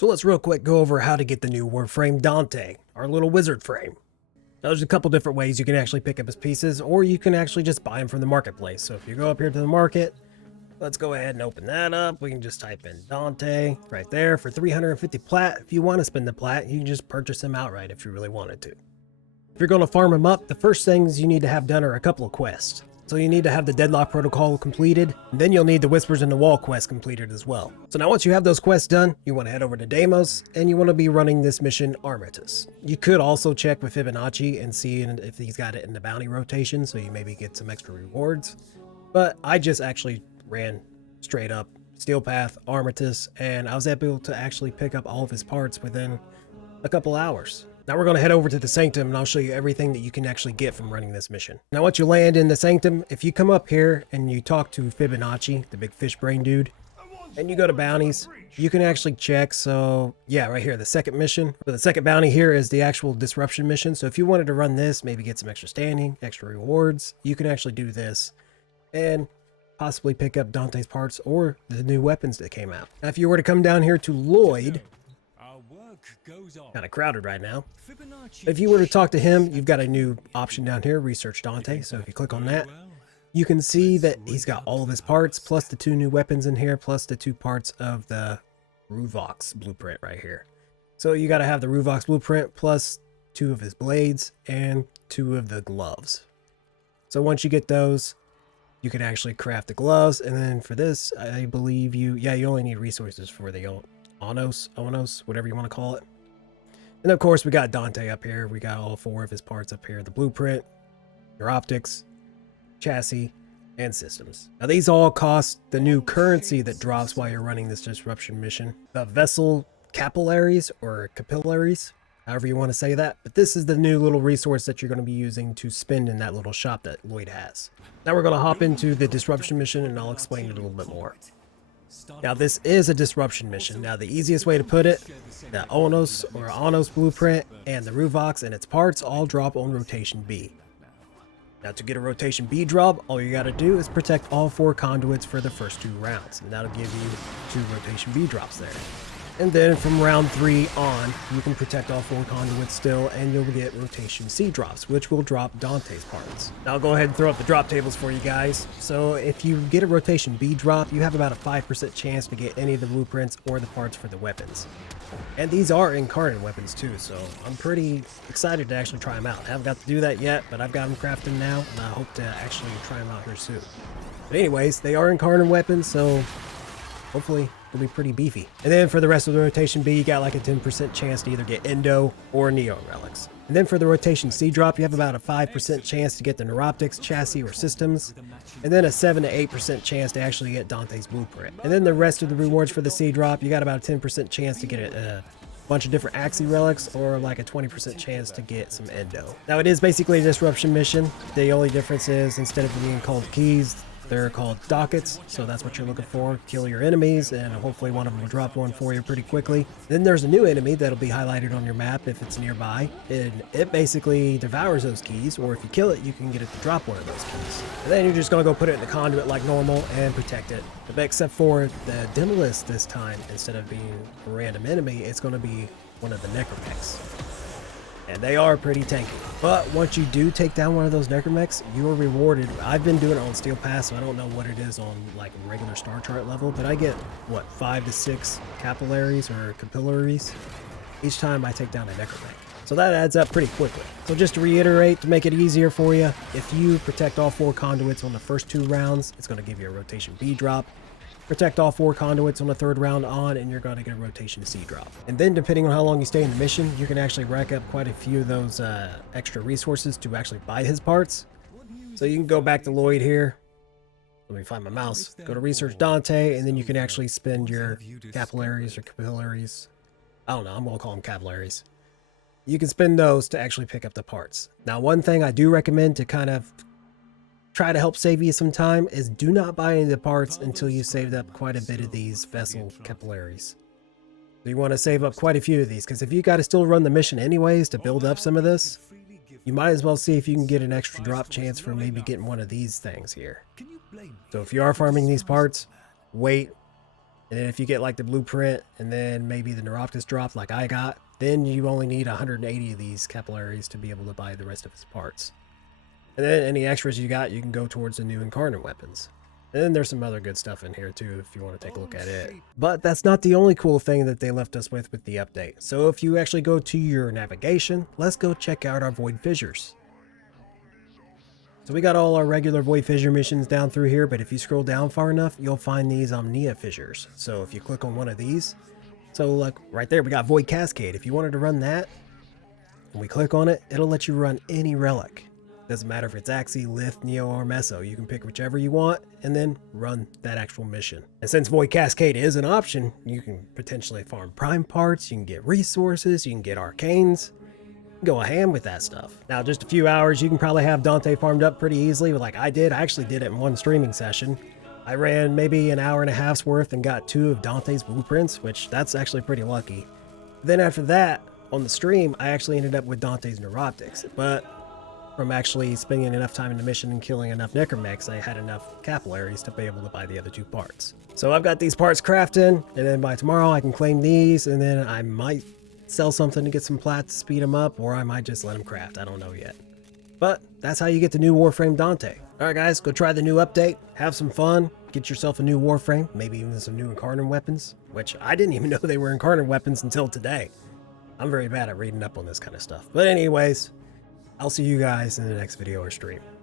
So let's real quick go over how to get the new Warframe Dante, our little wizard frame. Now there's a couple different ways you can actually pick up his pieces, or you can actually just buy them from the marketplace. So if you go up here to the market, let's go ahead and open that up. We can just type in Dante right there for 350 plat. If you want to spend the plat, you can just purchase him outright if you really wanted to. If you're going to farm him up, the first things you need to have done are a couple of quests. So you need to have the Deadlock Protocol completed, and then you'll need the Whispers in the Wall quest completed as well. So now once you have those quests done, you want to head over to Deimos, and you want to be running this mission Armistice. You could also check with Fibonacci and see if he's got it in the bounty rotation, so you maybe get some extra rewards. But I just actually ran straight up Steel Path, Armistice, and I was able to actually pick up all of his parts within a couple hours. Now we're going to head over to the Sanctum and I'll show you everything that you can actually get from running this mission. Now once you land in the Sanctum, if you come up here and you talk to Fibonacci, the big fish brain dude, and you go to bounties, you can actually check. So yeah, right here, the second mission. So the second bounty here is the actual disruption mission. So if you wanted to run this, maybe get some extra standing, extra rewards, you can actually do this and possibly pick up Dante's parts or the new weapons that came out. Now if you were to come down here to Loid, kind of crowded right now. If you were to talk to him, you've got a new option down here, Research Dante. So if you click on that, you can see that he's got all of his parts, plus the 2 new weapons in here, plus the 2 parts of the Ruvox blueprint right here. So you got to have the Ruvox blueprint, plus 2 of his blades, and 2 of the gloves. So once you get those, you can actually craft the gloves. And then for this, I believe you only need resources for the Onos, whatever you want to call it. And of course, we got Dante up here. We got all 4 of his parts up here. The blueprint, your optics, chassis, and systems. Now these all cost the new currency that drops while you're running this disruption mission. The vessel capillaries or capillaries, however you want to say that. But this is the new little resource that you're going to be using to spend in that little shop that Loid has. Now we're going to hop into the disruption mission and I'll explain it a little bit more. Now this is a disruption mission. Now the easiest way to put it, the Onos blueprint and the Ruvox and its parts all drop on rotation B. Now to get a rotation B drop, all you got to do is protect all 4 conduits for the first 2 rounds, and that'll give you 2 rotation B drops there. And then from round 3 on, you can protect all 4 conduits still, and you'll get rotation C drops, which will drop Dante's parts. Now I'll go ahead and throw up the drop tables for you guys. So if you get a rotation B drop, you have about a 5% chance to get any of the blueprints or the parts for the weapons. And these are Incarnon weapons too, so I'm pretty excited to actually try them out. I haven't got to do that yet, but I've got them crafted now, and I hope to actually try them out here soon. But anyways, they are Incarnon weapons, so hopefully it'll be pretty beefy. And then for the rest of the rotation B, you got like a 10% chance to either get Endo or Neo relics. And then for the rotation C drop, you have about a 5% chance to get the Neuroptics, chassis, or systems. And then a 7 to 8% chance to actually get Dante's blueprint. And then the rest of the rewards for the C drop, you got about a 10% chance to get a bunch of different Axie relics, or like a 20% chance to get some Endo. Now it is basically a disruption mission. The only difference is instead of being called keys, they're called dockets, so that's what you're looking for. Kill your enemies, and hopefully one of them will drop one for you pretty quickly. Then there's a new enemy that'll be highlighted on your map if it's nearby, and it basically devours those keys, or if you kill it, you can get it to drop one of those keys. And then you're just going to go put it in the conduit like normal and protect it. But except for the Demolist this time, instead of being a random enemy, it's going to be one of the Necromechs. And they are pretty tanky. But once you do take down one of those Necromechs, you are rewarded. I've been doing it on Steel Pass, so I don't know what it is on like regular star chart level, but I get, what, 5 to 6 capillaries or capillaries each time I take down a Necromech. So that adds up pretty quickly. So just to reiterate, to make it easier for you, if you protect all 4 conduits on the first 2 rounds, it's going to give you a rotation B drop. Protect all 4 conduits on the 3rd round on, and you're going to get a rotation C drop. And then depending on how long you stay in the mission, you can actually rack up quite a few of those extra resources to actually buy his parts. So you can go back to Loid here. Let me find my mouse. Go to Research Dante, and then you can actually spend your capillaries or capillaries. I don't know, I'm going to call them capillaries. You can spend those to actually pick up the parts. Now, one thing I do recommend to kind of try to help save you some time is do not buy any of the parts until you've saved up quite a bit of these vessel capillaries. So you want to save up quite a few of these, because if you got to still run the mission anyways to build up some of this, you might as well see if you can get an extra drop chance for maybe getting one of these things here. So if you are farming these parts, wait And then if you get like the blueprint and then maybe the Neuroptis drop like I got, then you only need 180 of these capillaries to be able to buy the rest of his parts. And then any extras you got, you can go towards the new Incarnon weapons. And then there's some other good stuff in here too if you want to take a look at it. But that's not the only cool thing that they left us with the update. So if you actually go to your navigation, let's go check out our Void Fissures. So we got all our regular Void Fissure missions down through here, but if you scroll down far enough, you'll find these Omnia fissures. So if you click on one of these, so like right there, we got Void Cascade. If you wanted to run that, and we click on it, it'll let you run any relic. Doesn't matter if it's Axii, Lith, Neo, or Meso. You can pick whichever you want and then run that actual mission. And since Void Cascade is an option, you can potentially farm prime parts, you can get resources, you can get arcanes. Go a ham with that stuff. Now, just a few hours, you can probably have Dante farmed up pretty easily, like I did. I actually did it in one streaming session. I ran maybe an hour and a half's worth and got 2 of Dante's blueprints, which that's actually pretty lucky. Then after that, on the stream, I actually ended up with Dante's Neuroptics, but from actually spending enough time in the mission and killing enough necromechs, I had enough capillaries to be able to buy the other 2 parts. So I've got these parts crafted, and then by tomorrow I can claim these, and then I might sell something to get some plat to speed them up, or I might just let them craft. I don't know yet. But that's how you get the new Warframe Dante. Alright guys, go try the new update, have some fun, get yourself a new Warframe, maybe even some new Incarnon weapons, which I didn't even know they were Incarnon weapons until today. I'm very bad at reading up on this kind of stuff. But anyways, I'll see you guys in the next video or stream.